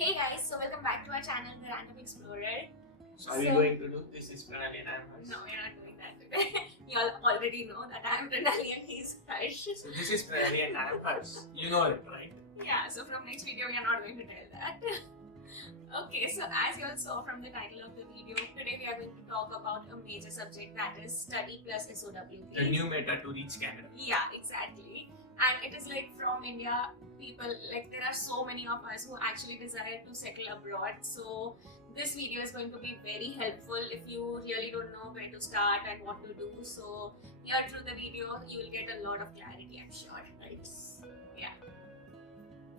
Hey guys, so welcome back to our channel, The Random Explorer. So are we going to do this is Pranali and I am Harsh? No, we're not doing that today. You all already know that I am Pranali and he's Harsh. So this is Pranali and I am Harsh. You know it, right? Yeah, so from next video we are not going to tell that. Okay, so as you all saw from the title of the video, today we are going to talk about a major subject, that is study plus SOWP. The new meta to reach Canada. Yeah, exactly. And it is like from India, people, like there are so many of us who actually desire to settle abroad. So this video is going to be very helpful if you really don't know where to start and what to do. So here through the video, you will get a lot of clarity, I'm sure. Right? Yeah.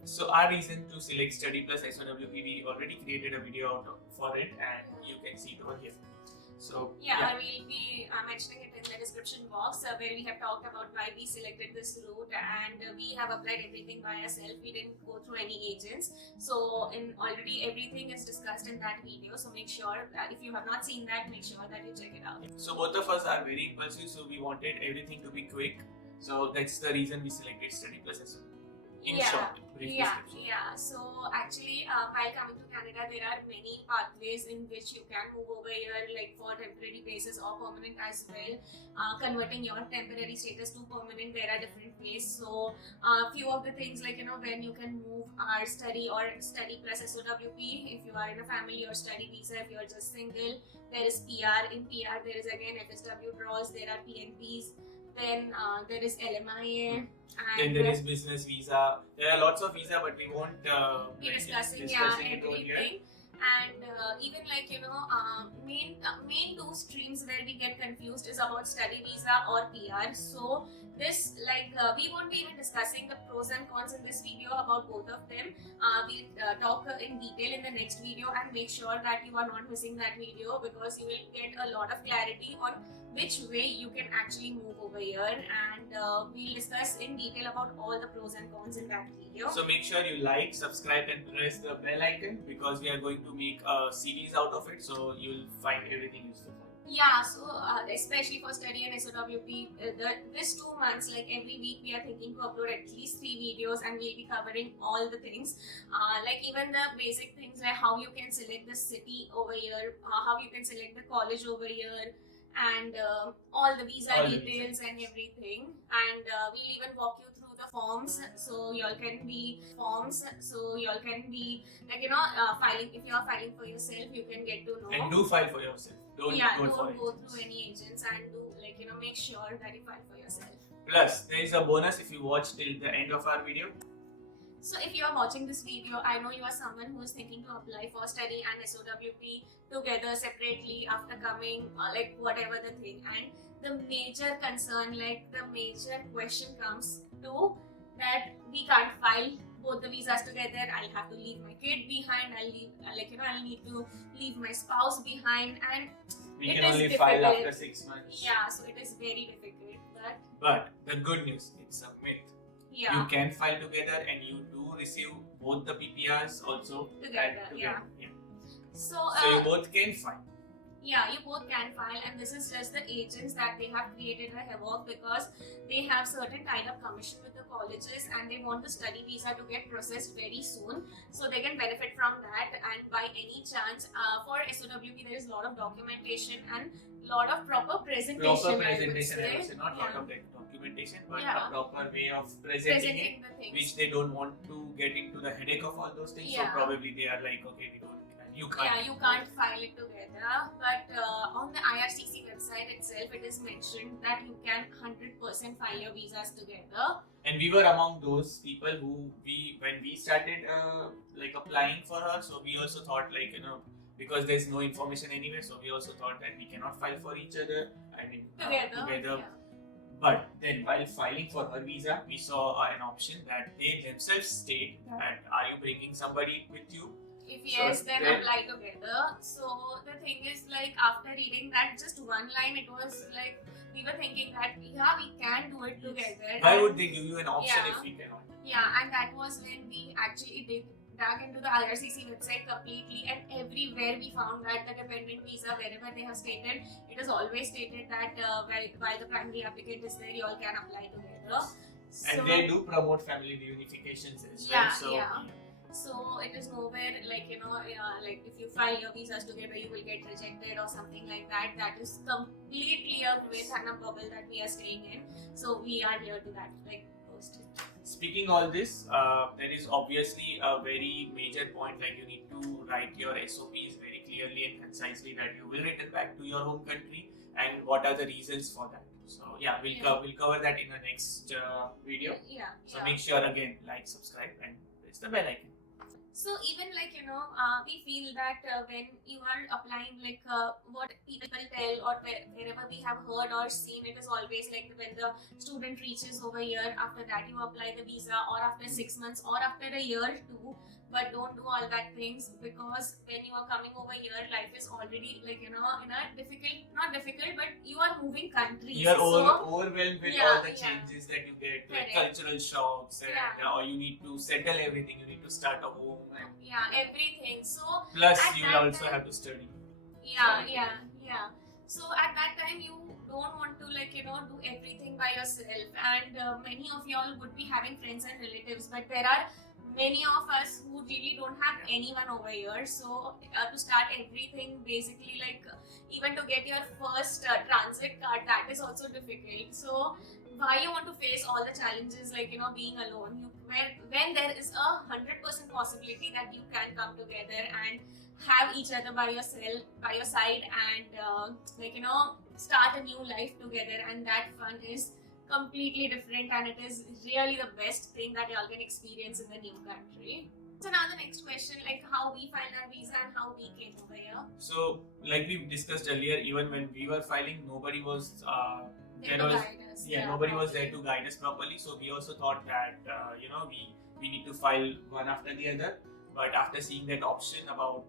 So our reason to select study plus SOWP, we already created a video out for it and you can see it over here. So yeah. I will be mentioning it in the description box where we have talked about why we selected this route, and we have applied everything by ourselves. We didn't go through any agents. So already everything is discussed in that video. So make sure that if you have not seen that, make sure that you check it out. So both of us are very impulsive, so we wanted everything to be quick. So that's the reason we selected study plus SOWP. In short, brief description. So actually, while coming to Canada, there are many pathways in which you can move over here, like for temporary basis or permanent as well. Converting your temporary status to permanent, there are different ways. So few of the things, like when you can move are study or study plus SOWP. If you are in a family or study visa, if you are just single, there is PR. In PR, there is again FSW draws. There are PNPs. Then there is LMIA. And then there is business visa. There are lots of visa, but we won't be discussing everything. And even like main two streams where we get confused is about study visa or PR. So this we won't be even discussing the pros and cons in this video about both of them. We'll talk in detail in the next video, and make sure that you are not missing that video, because you will get a lot of clarity on which way you can actually move over here, and we'll discuss in detail about all the pros and cons in that video. So make sure you like, subscribe and press the bell icon, because we are going to make a series out of it, so you'll find everything useful. Yeah, so especially for study and SOWP, this 2 months, like every week we are thinking to upload at least 3 videos, and we'll be covering all the things, like even the basic things like how you can select the city over here, how you can select the college over here, and all the visa details and everything. And we'll even walk you through the forms, so y'all can be filing. If you are filing for yourself, you can get to know. And do file for yourself. Don't go through any agents, and do make sure that you file for yourself. Plus, there is a bonus if you watch till the end of our video. So if you are watching this video, I know you are someone who is thinking to apply for study and SOWP together separately after coming, whatever the thing. And the major concern, the major question comes to that we can't file both the visas together. I'll have to leave my kid behind. I'll need to leave my spouse behind, and we can only file after 6 months. Yeah, so it is very difficult. But the good news, it's a myth. Yeah. You can file together, and you do receive both the PPRs also together. Yeah. So you both can file. Yeah, you both can file, and this is just the agents that they have created a havoc, because they have certain kind of commission with the colleges, and they want the study visa to get processed very soon, so they can benefit from that. And by any chance, for SOWP there is a lot of documentation and lot of proper presentation. I would say not lot of documentation, but a proper way of presenting it, which they don't want to get into the headache of all those things. So probably they are like, okay, you can't file it together. But on the IRCC website itself, it is mentioned that you can 100% file your visas together. And we were among those people who when we started applying for her, so we also thought because there's no information anywhere, so we also thought that we cannot file for each other. Together. Yeah. But then while filing for her visa, we saw an option that they themselves state that are you bringing somebody with you? If yes, then apply together. So the thing is, after reading that just one line, it was we were thinking that we can do it together. Why would they give you an option if we cannot? Yeah, and that was when we actually dug into the IRCC website completely, and everywhere we found that the dependent visa, wherever they have stated, it is always stated that while the primary applicant is there, you all can apply together. And they do promote family reunifications as well. So So it is nowhere like like if you file your visas together, you will get rejected or something like that. That is completely a myth and a bubble that we are staying in. So we are here to that like post it. Speaking all this, there is obviously a very major point, like you need to write your SOPs very clearly and concisely that you will return back to your home country and what are the reasons for that. So yeah, we'll cover that in the next video. Yeah. So make sure again, like, subscribe and press the bell icon. So even like we feel that when you are applying, like what people tell or wherever we have heard or seen, it is always like when the student reaches over here, after that you apply the visa, or after 6 months, or after a year too. But don't do all that things, because when you are coming over here, life is already like in a difficult, not difficult, but you are moving countries. You are overwhelmed with all the yeah. changes that you get, like Correct. cultural shocks, and or you need to settle everything. You need to start a home, and Everything. So plus at you that also time- have to study. Yeah. So at that time you don't want to like do everything by yourself, and many of y'all would be having friends and relatives, but there are many of us who really don't have anyone over here. So to start everything, basically like even to get your first transit card, that is also difficult. So why you want to face all the challenges like being alone, when there is 100% possibility that you can come together and have each other by your side, and start a new life together, and that fun is completely different, and it is really the best thing that y'all can experience in the new country. So now the next question, like how we filed our visa and how we came over here. So like we discussed earlier, even when we were filing, nobody was nobody was there to guide us properly. So we also thought that we need to file one after the other. But after seeing that option about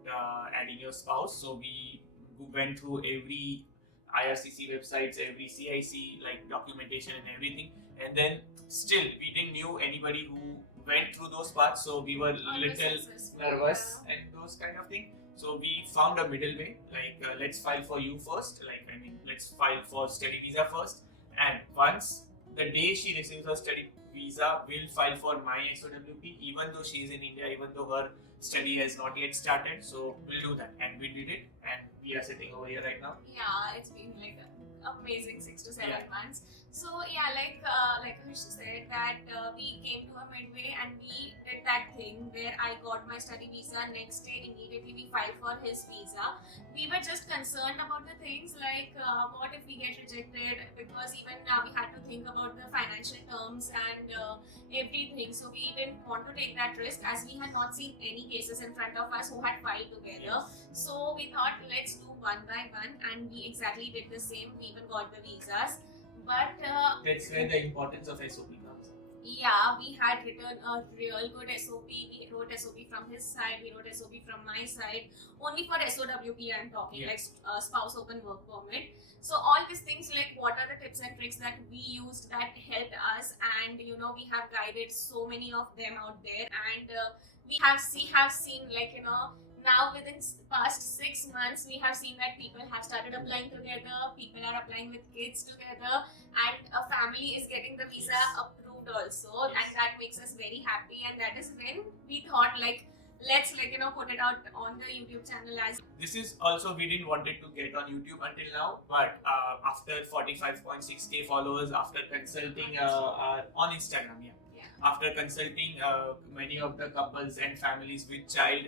adding your spouse, so we went through every IRCC websites, every CIC like documentation and everything, and then still we didn't knew anybody who went through those paths, so we were little nervous and those kind of thing. So we found a middle way, like let's file for you first, let's file for study visa first, and once the day she receives her study visa, we'll file for my SOWP, even though she is in India, even though her study has not yet started. So we'll do that, and we did it, and we are sitting over here right now. Yeah, it's been like an amazing 6 to 7 months. So like Harsh said that we came to a midway and we did that thing where I got my study visa. Next day immediately we filed for his visa. We were just concerned about the things like what if we get rejected, because even we had to think about the financial terms and everything. So we didn't want to take that risk, as we had not seen any cases in front of us who had filed together. So we thought let's do one by one, and we exactly did the same. We even got the visas. But that's where the importance of SOP comes. Yeah, we had written a real good SOP. We wrote SOP from his side, we wrote SOP from my side. Only for SOWP I'm talking, like spouse open work permit. So all these things, like what are the tips and tricks that we used that helped us, and we have guided so many of them out there, and we have seen like now within past 6 months we have seen that people have started applying together, people are applying with kids together, and a family is getting the visa approved also, and that makes us very happy. And that is when we thought like let's put it out on the YouTube channel. As this is also, we didn't want it to get on YouTube until now, but after 45.6k followers, after consulting on Instagram, after consulting many of the couples and families with child,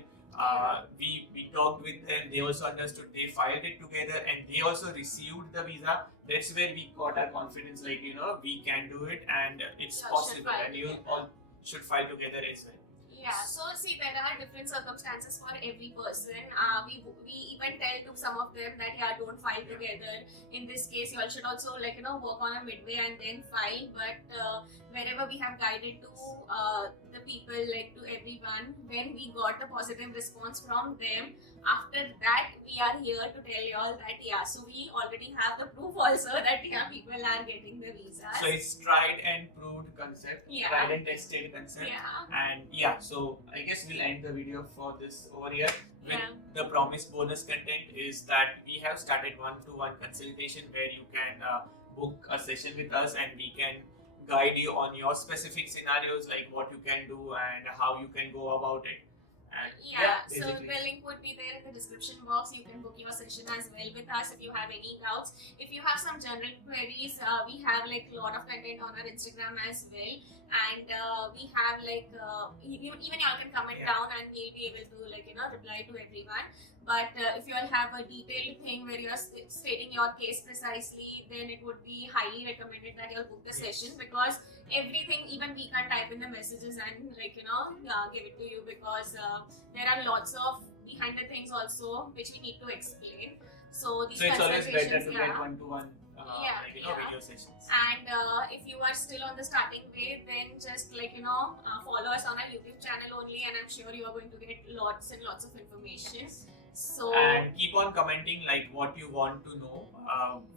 we talked with them. They also understood. They filed it together, and they also received the visa. That's where we got our confidence. Like we can do it, and it's possible. And you all should file together as well. Yeah. So see, there are different circumstances for every person. We even tell to some of them that don't file together. In this case, you all should also work on a midway and then file. But wherever we have guided to the people, like to everyone, when we got the positive response from them, after that we are here to tell you all that so we already have the proof also that people are getting the visas. So it's tried and proved concept, tried and tested concept, and so I guess we'll end the video for this over here with the promised bonus content is that we have started one-to-one consultation where you can book a session with us, and we can guide you on your specific scenarios, like what you can do and how you can go about it. And so the link would be there in the description box. You can book your session as well with us if you have any doubts. If you have some general queries, we have like a lot of content on our Instagram as well, and we have like even y'all can comment down and we'll be able to reply to everyone. But if you all have a detailed thing where you are stating your case precisely, then it would be highly recommended that you all book the session, because everything, even we can't type in the messages and give it to you, because there are lots of behind the things also which we need to explain. So these it's always better to yeah. get one-to-one video sessions. And if you are still on the starting way, then just follow us on our YouTube channel only, and I'm sure you are going to get lots and lots of information. So and keep on commenting like what you want to know,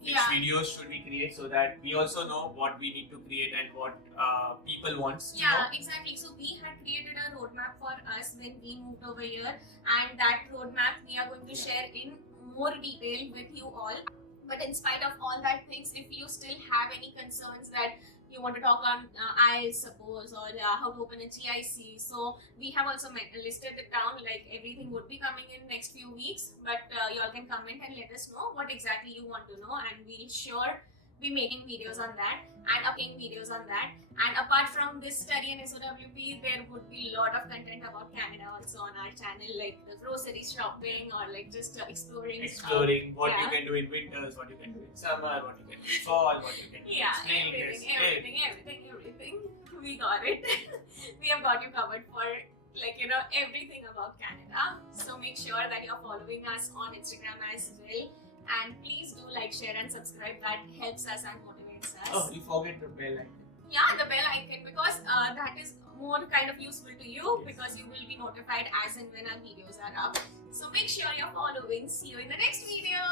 which videos should we create, so that we also know what we need to create and what people want to know. Exactly. So we had created a roadmap for us when we moved over here, and that roadmap we are going to share in more detail with you all. But in spite of all that things, if you still have any concerns that you want to talk on I suppose, or how to open a GIC, so we have also listed it down, like everything would be coming in next few weeks. But you all can comment and let us know what exactly you want to know, and we'll sure be making videos on that and uploading videos on that. And apart from this study and SOWP, there would be a lot of content about Canada also on our channel, like the grocery shopping, or like just exploring what you can do in winters, what you can do in summer, what you can do in fall, what you can do in spring. everything. We got it. We have got you covered for everything about Canada. So make sure that you're following us on Instagram as well. And please do like, share and subscribe. That helps us and motivates us. Oh, you forget the bell icon. Yeah, the bell icon, because that is more kind of useful to you, because you will be notified as and when our videos are up. So make sure you're following. See you in the next video.